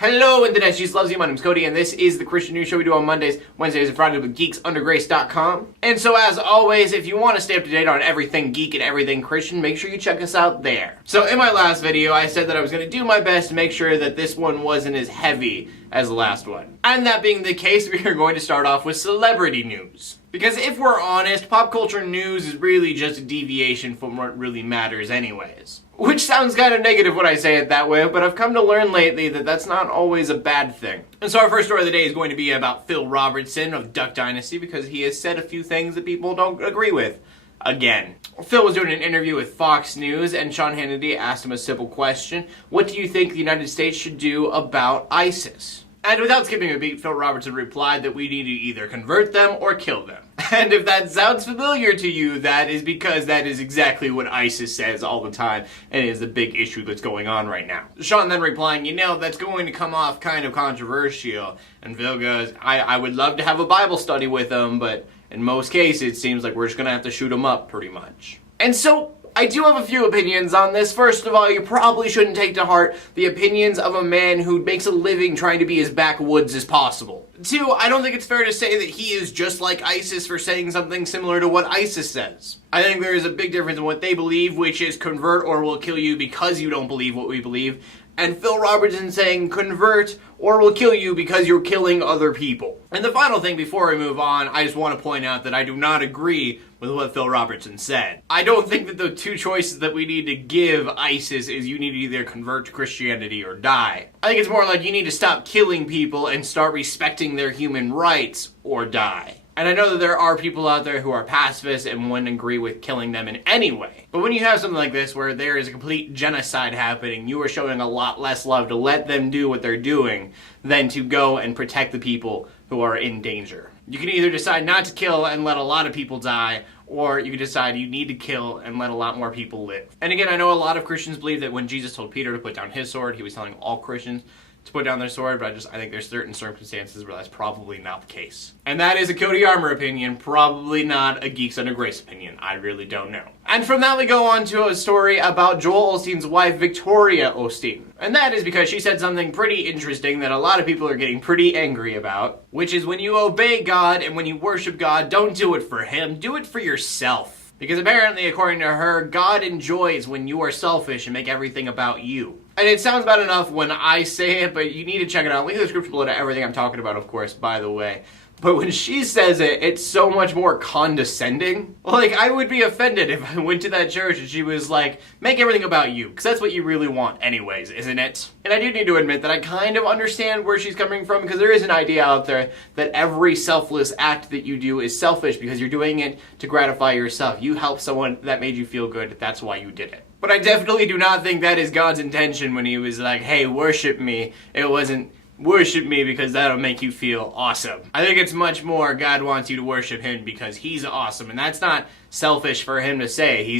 Hello, Internet, Jesus loves you. My name's Cody, and this is the Christian News Show we do on Mondays, Wednesdays, and Fridays with geeksundergrace.com. And so, as always, if you want to stay up to date on everything geek and everything Christian, make sure you check us out there. So, in my last video, I said that I was going to do my best to make sure that this one wasn't as heavy as the last one. And that being the case, we are going to start off with celebrity news. Because if we're honest, pop culture news is really just a deviation from what really matters anyways. Which sounds kind of negative when I say it that way, but I've come to learn lately that that's not always a bad thing. And so our first story of the day is going to be about Phil Robertson of Duck Dynasty, because he has said a few things that people don't agree with. Again. Phil was doing an interview with Fox News, and Sean Hannity asked him a simple question: what do you think the United States should do about ISIS? And without skipping a beat, Phil Robertson replied that we need to either convert them or kill them. And if that sounds familiar to you, that is because that is exactly what ISIS says all the time, and it is the big issue that's going on right now. Sean then replying, that's going to come off kind of controversial. And Phil goes, I would love to have a Bible study with them, but in most cases, it seems like we're just going to have to shoot them up pretty much. And so, I do have a few opinions on this. First of all, you probably shouldn't take to heart the opinions of a man who makes a living trying to be as backwoods as possible. Two, I don't think it's fair to say that he is just like ISIS for saying something similar to what ISIS says. I think there is a big difference in what they believe, which is convert or we'll kill you because you don't believe what we believe, and Phil Robertson saying convert or we'll kill you because you're killing other people. And the final thing before we move on, I just want to point out that I do not agree with what Phil Robertson said. I don't think that the two choices that we need to give ISIS is you need to either convert to Christianity or die. I think it's more like you need to stop killing people and start respecting their human rights or die. And I know that there are people out there who are pacifists and wouldn't agree with killing them in any way. But when you have something like this where there is a complete genocide happening, you are showing a lot less love to let them do what they're doing than to go and protect the people who are in danger. You can either decide not to kill and let a lot of people die, or you can decide you need to kill and let a lot more people live. And again, I know a lot of Christians believe that when Jesus told Peter to put down his sword, he was telling all Christians to put down their sword, but I think there's certain circumstances where that's probably not the case. And that is a Cody Armour opinion, probably not a Geeks Under Grace opinion. I really don't know. And from that we go on to a story about Joel Osteen's wife, Victoria Osteen. And that is because she said something pretty interesting that a lot of people are getting pretty angry about, which is when you obey God and when you worship God, don't do it for Him, do it for yourself. Because apparently, according to her, God enjoys when you are selfish and make everything about you. And it sounds bad enough when I say it, but you need to check it out. Link in the description below to everything I'm talking about, of course, by the way. But when she says it, it's so much more condescending. Like, I would be offended if I went to that church and she was like, make everything about you, because that's what you really want anyways, isn't it? And I do need to admit that I kind of understand where she's coming from, because there is an idea out there that every selfless act that you do is selfish because you're doing it to gratify yourself. You help someone that made you feel good, that's why you did it. But I definitely do not think that is God's intention when he was like, hey, worship me. It wasn't, worship me because that'll make you feel awesome. I think it's much more God wants you to worship him because he's awesome, and that's not selfish for him to say. He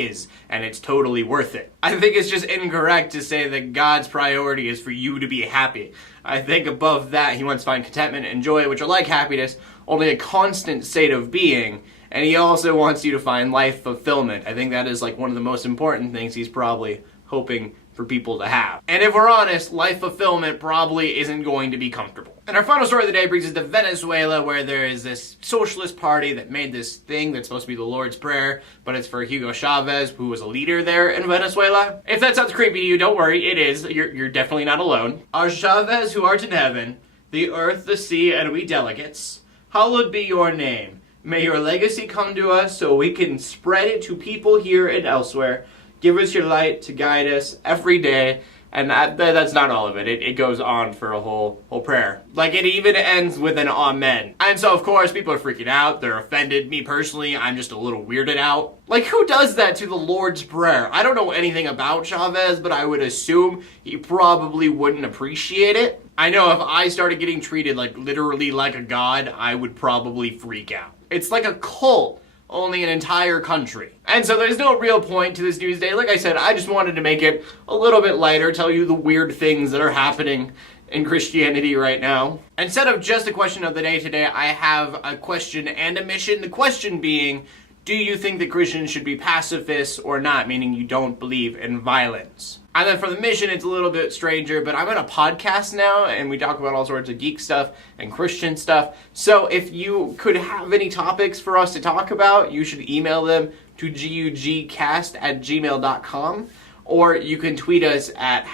is, and it's totally worth it. I think it's just incorrect to say that God's priority is for you to be happy. I think above that, he wants to find contentment and joy, which are like happiness, only a constant state of being, and he also wants you to find life fulfillment. I think that is like one of the most important things he's probably hoping for people to have. And if we're honest, life fulfillment probably isn't going to be comfortable. And our final story of the day brings us to Venezuela, where there is this socialist party that made this thing that's supposed to be the Lord's Prayer, but it's for Hugo Chavez, who was a leader there in Venezuela. If that sounds creepy to you, don't worry, it is. You're definitely not alone. Our Chavez who art in heaven, the earth, the sea, and we delegates, hallowed be your name. May your legacy come to us so we can spread it to people here and elsewhere. Give us your light to guide us every day. And that's not all of it. It goes on for a whole prayer. Like, it even ends with an amen. And so, of course, people are freaking out. They're offended. Me, personally, I'm just a little weirded out. Like, who does that to the Lord's Prayer? I don't know anything about Chavez, but I would assume he probably wouldn't appreciate it. I know if I started getting treated, like, literally like a god, I would probably freak out. It's like a cult. Only an entire country. And so there's no real point to this news day. Like I said, I just wanted to make it a little bit lighter, tell you the weird things that are happening in Christianity right now. Instead of just a question of the day today, I have a question and a mission. The question being, do you think that Christians should be pacifists or not, meaning you don't believe in violence? And then for the mission, it's a little bit stranger, but I'm on a podcast now, and we talk about all sorts of geek stuff and Christian stuff. So if you could have any topics for us to talk about, you should email them to gugcast@gmail.com, or you can tweet us at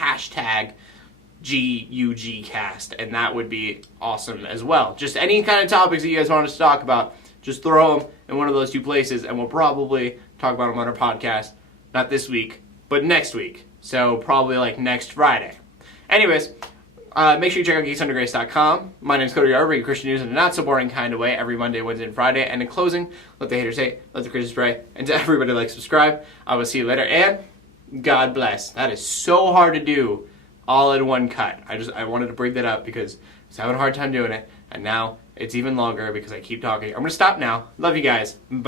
#GUGcast, and that would be awesome as well. Just any kind of topics that you guys want us to talk about, just throw them in one of those two places, and we'll probably talk about them on our podcast, not this week, but next week. So probably like next Friday. Anyways, make sure you check out geeksundergrace.com. My name is Cody, I bring you Christian news in a not so boring kind of way every Monday, Wednesday, and Friday. And in closing, let the haters hate, let the Christians pray, and to everybody like, subscribe. I will see you later, and God bless. That is so hard to do all in one cut. I wanted to bring that up because I was having a hard time doing it, and now it's even longer because I keep talking. I'm going to stop now. Love you guys. Bye.